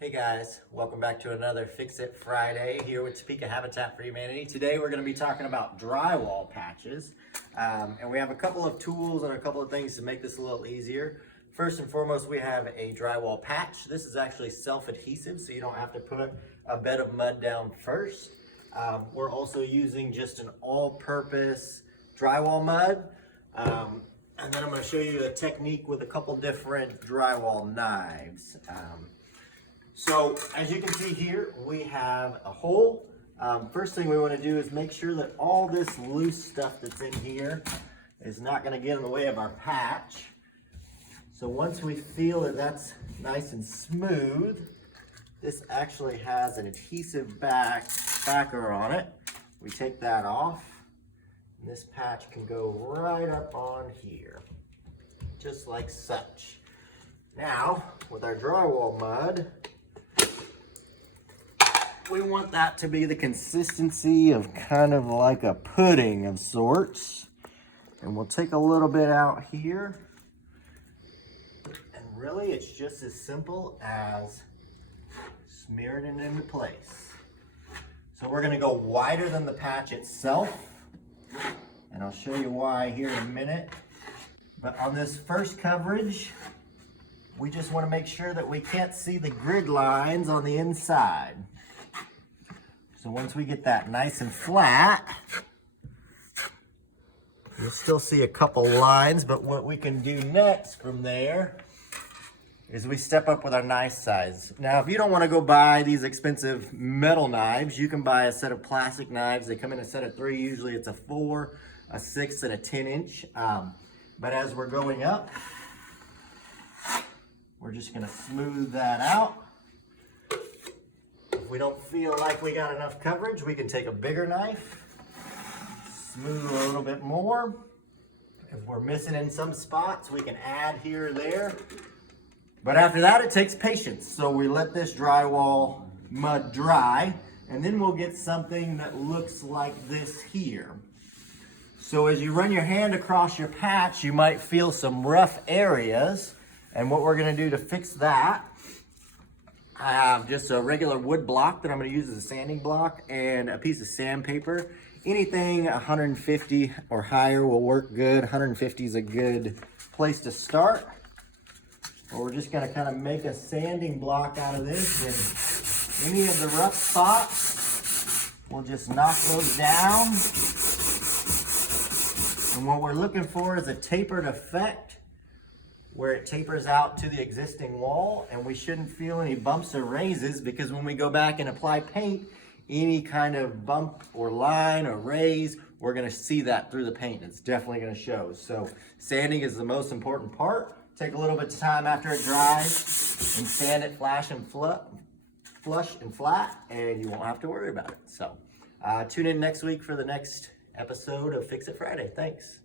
Hey guys, welcome back to another Fix It Friday here with Topeka Habitat for Humanity. Today we're going to be talking about drywall patches, and we have a couple of tools and a couple of things to make this a little easier. First and foremost, we have a drywall patch. This is actually self-adhesive, so you don't have to put a bed of mud down first. We're also using just an all-purpose drywall mud, and then I'm going to show you a technique with a couple different drywall knives. So as you can see here, we have a hole. First thing we want to do is make sure that all this loose stuff that's in here is not going to get in the way of our patch. So once we feel that that's nice and smooth, this actually has an adhesive backer on it. We take that off, and this patch can go right up on here, just like such. Now, with our drywall mud, we want that to be the consistency of kind of like a pudding of sorts. And we'll take a little bit out here. And really it's just as simple as smearing it into place. So we're gonna go wider than the patch itself. And I'll show you why here in a minute. But on this first coverage, we just wanna make sure that we can't see the grid lines on the inside. So once we get that nice and flat, you'll still see a couple lines, but what we can do next from there is we step up with our knife size. Now, if you don't want to go buy these expensive metal knives, you can buy a set of plastic knives. They come in a set of 3. Usually it's a 4, a 6, and a 10-inch. But as we're going up, we're just going to smooth that out. If we don't feel like we got enough coverage, we can take a bigger knife, smooth a little bit more. If we're missing in some spots, we can add here or there. But after that, it takes patience. So we let this drywall mud dry, and then we'll get something that looks like this here. So as you run your hand across your patch, you might feel some rough areas. And what we're gonna do to fix that, I have just a regular wood block that I'm going to use as a sanding block and a piece of sandpaper. Anything 150 or higher will work good. 150 is a good place to start. But we're just going to kind of make a sanding block out of this, and any of the rough spots, we'll just knock those down. And what we're looking for is a tapered effect, where it tapers out to the existing wall, and we shouldn't feel any bumps or raises, because when we go back and apply paint, any kind of bump or line or raise, we're gonna see that through the paint. It's definitely gonna show. So sanding is the most important part. Take a little bit of time after it dries and sand it flush and flat, and you won't have to worry about it. So tune in next week for the next episode of Fix It Friday. Thanks.